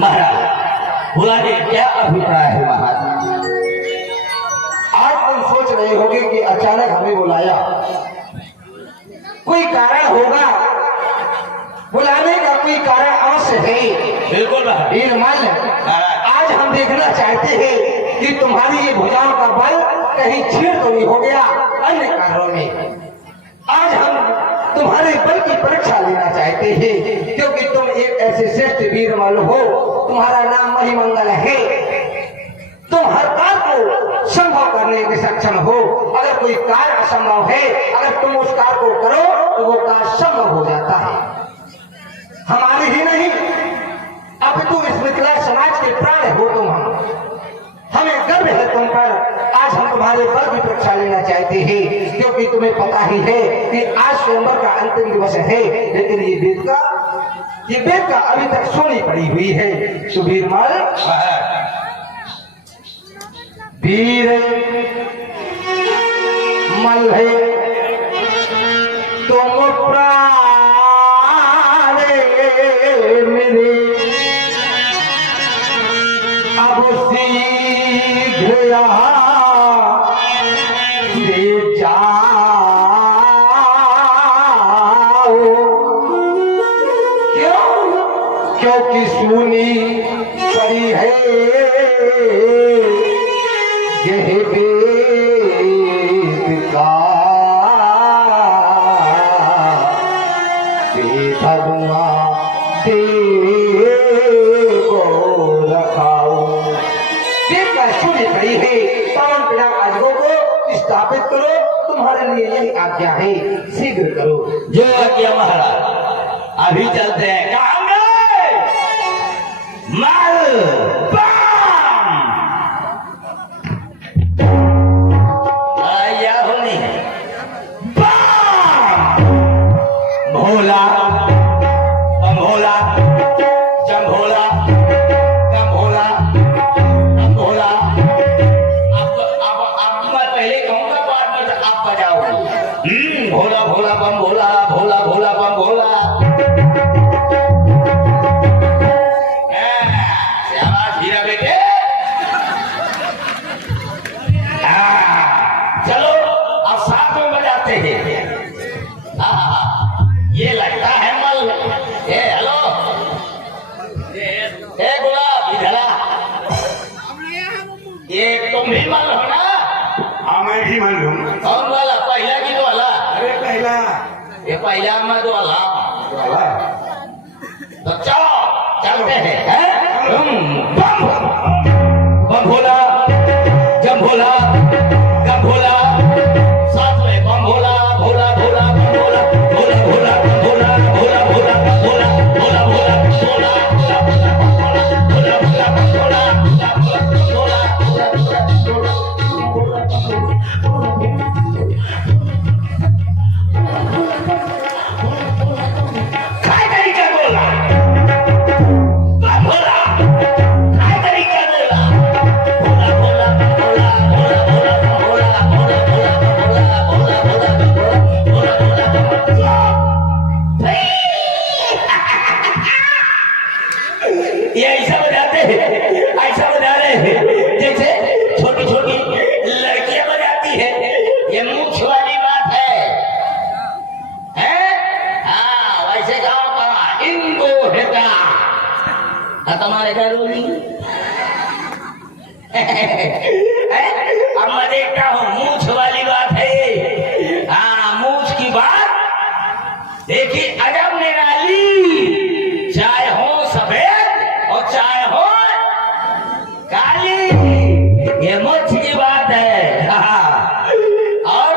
महाराज बुलाने क्या अभिप्राय है महाराज? आज तुम सोच रहे होगे कि अचानक हमें बुलाया, कोई कारण होगा, बुलाने का कोई कारण अवश्य है। बिल्कुल वीरमल, आज हम देखना चाहते हैं कि तुम्हारी ये भुजाओं का बल कहीं छीड़ तो नहीं हो गया अन्य कारणों में। आज हम तुम्हारे बल की परीक्षा लेना चाहते हैं, क्योंकि तुम एक ऐसे श्रेष्ठ वीरमल हो, तुम्हारा नाम महिमंगल है, तुम हर कार्य को संभव करने में सक्षम हो। अगर कोई कार्य असंभव है, अगर तुम उस कार्य को करो तो वो कार्य संभव हो जाता है। हमारे ही नहीं, अब तुम इस मिथिला समाज के प्राण हो तुम। हमें गर्व है तुम पर। आज हम तुम्हारे बल की परीक्षा लेना चाहते हैं, क्योंकि तुम्हें पता ही है कि आज स्वयंवर का अंतिम दिवस है, लेकिन ये वेद का अभी तक सोनी पड़ी हुई है। सुवीरमल, वीर मल है तुम प्राण मेरे, अब शीघ्र यहाँ से जाओ। क्यों? क्योंकि सुनी पड़ी है यह वेद का धर्मा को रखाओ। वेद का सुनी पड़ी है, पवन पिता आजगो को स्थापित करो, तुम्हारे लिए यही आज्ञा है, शीघ्र करो। जो आज्ञा महाराज। अभी चलते हैं। कहाँ गए? मल बाम आया होनी बाम भोला भोला जम भोला जम भोला जम भोला। अब मैं पहले कहूँगा, बाद में आप बजाओ। भोला भोला बम भोला, भोला भोला बम भोला। शाबाश हीरा बेटे। चलो अब साथ में बजाते हैं। ये लगता है मल। हेलो गुलाब इधर आ। ये तुम भी मल हो ना? हाँ, मैं भी मन लूँ। कौन वाला? पहला की तो वाला? अरे पहला ये पहला में तो वाला। तो चलो चलते हैं। बम बम भोला जम भोला गम भोला, साथ में बम भोला भोला भोला बम भोला भोला भोला बम भोला भोला भोला बम भोला भोला भोला भोला भोला भोला भोला भोला काय तरीका बोला भोला, काय तरीका बोला भोला भोला भोला भोला भोला भोला भोला भोला भोला भोला भोला। ये ऐसा बजाते हैं, ऐसा बजा रहे हैं जैसे छोटी छोटी लड़कियां बजाती है। ये मूछ वाली बात है। हाँ, वैसे गाँव का इनको हेता तुम्हारे घर बोली। अब मैं देखता हूँ मूछ वाली बात है ये। हाँ, मूछ की बात देखिए अजब निराली। चाहे हो सफेद और चाहे हो काली, ये मूछ की बात है। हाँ। और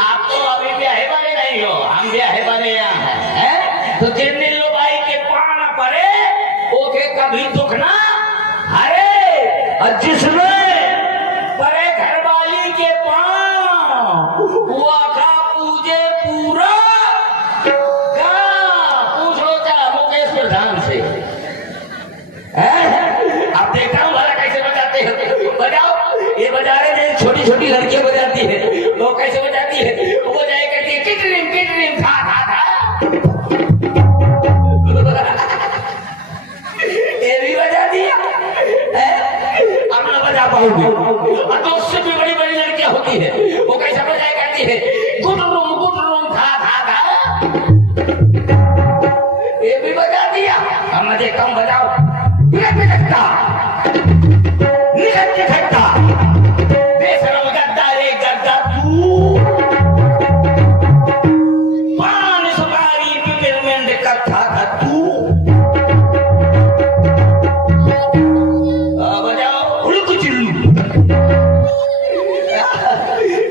आप तो अभी ब्याहे बने नहीं हो, हम ब्याहे बने यहाँ हैं। तो जिन दिन लोग आई के पान पड़े ओके कभी दुख ना हरे, और जिसमें परे घरवाली के पांव वो आखा पूजे पूरा पूछ लो चाहे मुकेश प्रधान से। अब देखता हूँ भला कैसे बजाते हो। बजाओ, ये बजा रहे हैं छोटी छोटी लड़कियां बजाती है, वो कैसे बजाती है? वो जाए करती है किटरिम था था था। ये भी पाओगे। और तो उससे भी बड़ी बड़ी लड़कियां होती है, वो कैसा बजाया करती है, गुड रूम था ये भी बजा दिया। अब मुझे कम बजाओ, निकट के खट्टा बेशरम गद्दा रे गद्दा तू, पान सुपारी पिपरमेंट कथा था तू। बजाओ हुड़क चिल्लू,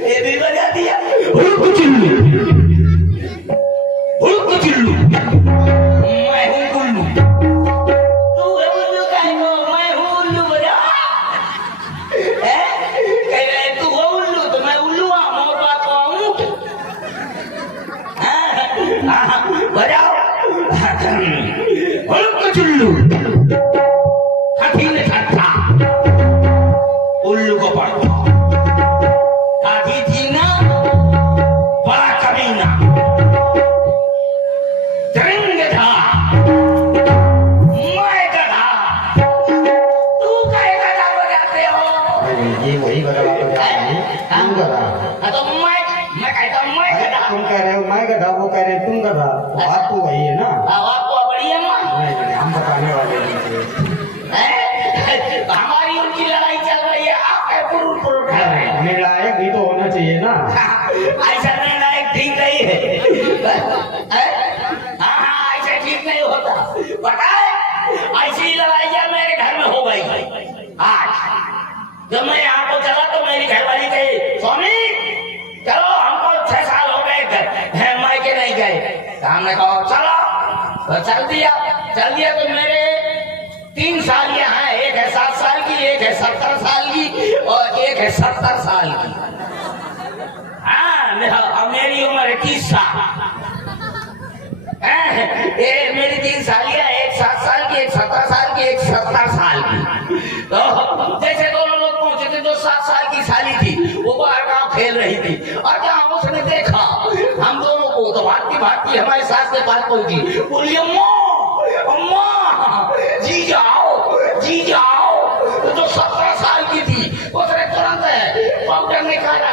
ये भी बजा दिया, हुड़क चिल्लू हुड़क चिल्लू। मैं हूँ गुल्लू, तू है उल्लू काहे को, मैं हूँ उल्लू बजा। कह रहे तू हो उल्लू तो मैं उल्लू मोर बाप ऊँट। बजाओ हुड़क चिल्लू। हाथी ने ठट्ठा उल्लू को पढ़ता, हाथी थी ना बड़ा कमीना, तिरंगे था मैं गधा, तू काहे गधा बजाते हो। ये वही गधा तुम गधा, तो मैं कहता हूँ मैं गधा। तुम कह रहे हो मैं गधा, वो कह रहे तुम गधा, बात तो वही है ना। आपको बढ़िया ना, नहीं, हम बताने वाले नहीं थे। हमारी उनकी लड़ाई चल रही है, आप पुरुष कर रहे हैं। निर्णायक भी तो होना चाहिए ना। ऐसा निर्णायक ठीक नहीं है। हाँ ऐसा ठीक नहीं होता, पता है ऐसी लड़ाइयाँ मेरे घर में हो गई। आज जब मैं यहाँ को चला तो मेरी घरवाली कही, स्वामी चलो हमको 6 साल हो गए मायके नहीं गए। हमने कहा चलो, तो चल दिया तो मेरे 3 सालियां हैं, एक है 7 साल की, एक है 70 साल की और एक है 70 साल की। हाँ मेरी उम्र है 30 साल। ये मेरी 3 सालियां, एक 7 साल की, एक 70 साल की, एक 70 साल की। तो जैसे दोनों लोग पहुंचे थे, जो 7 साल की साली थी वो बाहर गाँव खेल रही थी और जहाँ उसने देखा हम दोनों को तो भागती भागती हमारे सास के पास पहुंची, बोली अम्मा जी जाओ। तो जो 17 साल की थी उसने तुरंत पाउडर निकाला,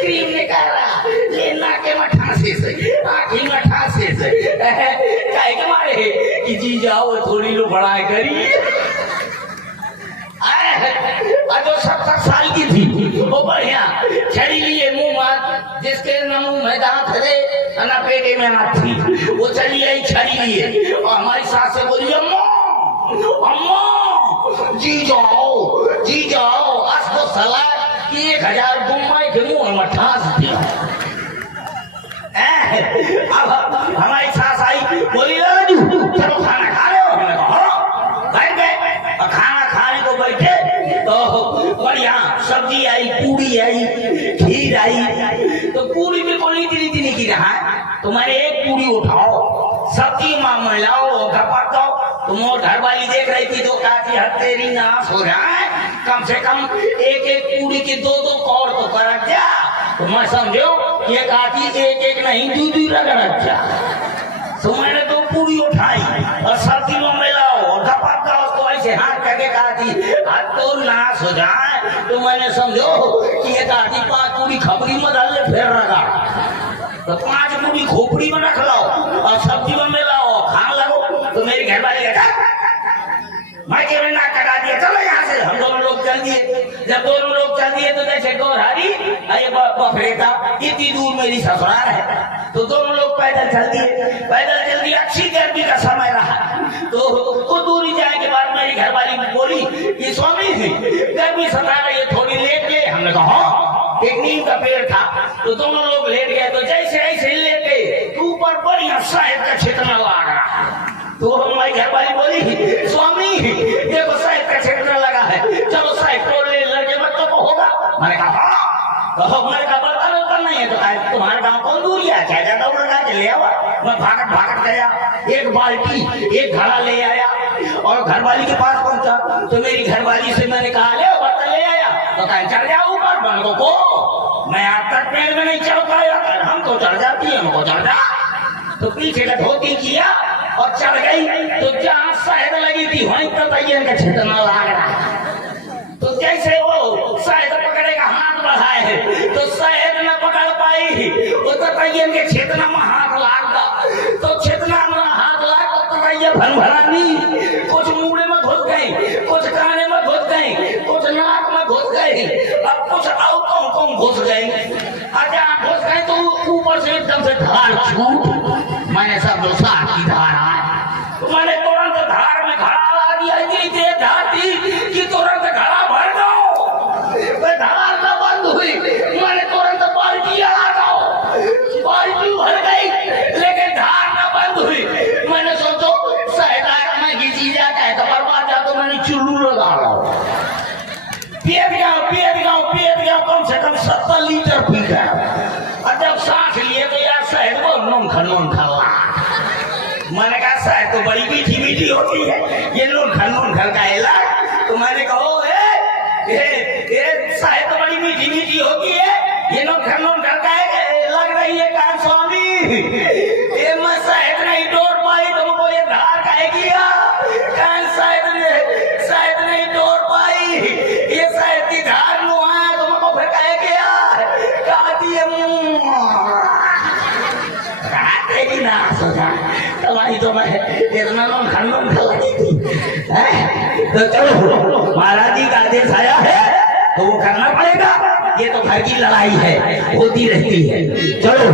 क्रीम निकाला, लेना के मठासे से, आँखी मठासे से कहे के मारे कि जी जाओ थोड़ी लो बढ़ाए करी। जो 70 साल की थी वो बढ़िया छड़ी लिए मुंह मार, जिसके न मुंह में दांत थे न पेटे में हाथ थी, वो चली आई छड़ी लिए और हमारी सास से बोली अम्मा जी जाओ। आज तो सलाह कि 1000 गुम्माई के मुंह में ठास दिया। अब हमारी सास आई, बोली राजू चलो खाना खा रहे हो। हमने कहा बैठ गए और खाना खाने को बैठे तो बढ़िया सब्जी आई, पूरी आई, खीर आई। तो पूरी बिल्कुल नीति नहीं की रहा है, तो मैंने एक पूरी उठाओ, सब्जी मिलाओ, घपाओ। तुम और घर वाली देख रही थी तो काफी हद तेरी नाश हो रहा है, कम से कम एक पूरी की 2 कौर तो कर जा। तो मैं समझो ये काफी एक नहीं 2 रगड़ जा। तो मैंने 2 पूरी उठाई और सब्जी में मिलाओ और घपाओ, उसको ऐसे हाथ करके कहा थी हाथ तो नाश हो जाए। तो मैंने समझो कि ये काफी 5 पूरी खबरी में डाल ले फिर रगा, तो 5 पूरी खोपड़ी में रख लो और सब्जी में मिलाओ, खाने लगो। तो मेरी घरवाली मैं के नाक कटा दिया, चलो यहाँ से। हम दोनों लोग चल दिए। जब दोनों लोग चल दिए तो जैसे गोरहारी अरे बफरे था, इतनी दूर मेरी ससुराल है, तो दोनों लोग पैदल चल दिए। अच्छी गर्मी का समय रहा तो कुछ दूरी जाने के बाद मेरी घरवाली बोली कि स्वामी जी गर्मी सता रही है, थोड़ी लेट गए। हमने कहा एक नीम का पेड़ था तो दोनों लोग लेट गए। तो जैसे ऐसे लेटे ऊपर बढ़िया शहद का छिटना लग रहा। तो हमारी घरवाली बोली स्वामी देखो शहद का छिटना लगा है, चलो शहद तोड़ ले, लड़के बच्चों को होगा। मैंने कहा तो मैंने कहा बर्तन नहीं है तो तुम्हारे गाँव कौन दूरी है, क्या ज्यादा उड़ा के ले आवा। मैं भागत गया, एक बाल्टी एक घड़ा ले आया और घरवाली के पास पहुंचा। तो मेरी घरवाली से मैंने कहा ले बर्तन ले आया, तो कहीं चढ़ जाओ ऊपर। बन को मैं आज तक पेड़ में नहीं चढ़ पाया, हम तो चढ़ जाती है, हमको चढ़ जा। तो पीछे का धोती किया और चढ़ गई। तो जहाँ शहद लगी थी वहीं तक छिटना लग रहा। तो जैसे वो रही के चेतना में हाथ लागता तो चेतना में हाथ लागता तो रही भनभरानी कुछ मुंह में घुस गई, कुछ काने में घुस गई, कुछ नाक में घुस गई, अब कुछ कौन घुस गई। अच्छा घुस गई तो ऊपर से एकदम से धार छूट, मैंने सब साथ की धार आए तो मैंने तुरंत धार में घड़ा ला दिया, इतनी धार थी कि तुरंत घड़ा भर दो। धार न बंद हुई, मैंने तुरंत बाल्टी लगा दो, बाल्टी भर गई लेकिन धार न बंद हुई। मैंने सोचो सहदार में घिसी जाता है तो बर्बाद जा, तो मैंने चुल्लू लगा रहा पिए गया कम से कम 70 लीटर पी गया। और जब सांस लिए तो यार शहद को नून खल्ला, मैंने कहा शहद तो बड़ी मीठी होती है, ये नून खल का इलाज। तो मैंने कहो ये शहद तो बड़ी मीठी होती है, ये नून खल का लग रही है कान स्वामी, ये मैं शहद नहीं तोड़ पाई, तुमको ये धार खाएगी कान शहद नहीं तोड़ पाई, ये शहद की धार मुहा तुमको फेंकाए गया कहती है कहते ना सोचा तलाई तो मैं इतना खंडन लगी थी। तो चलो महाराज जी का आदेश आया है तो वो करना पड़ेगा, ये तो घर की लड़ाई है होती रहती है। चलो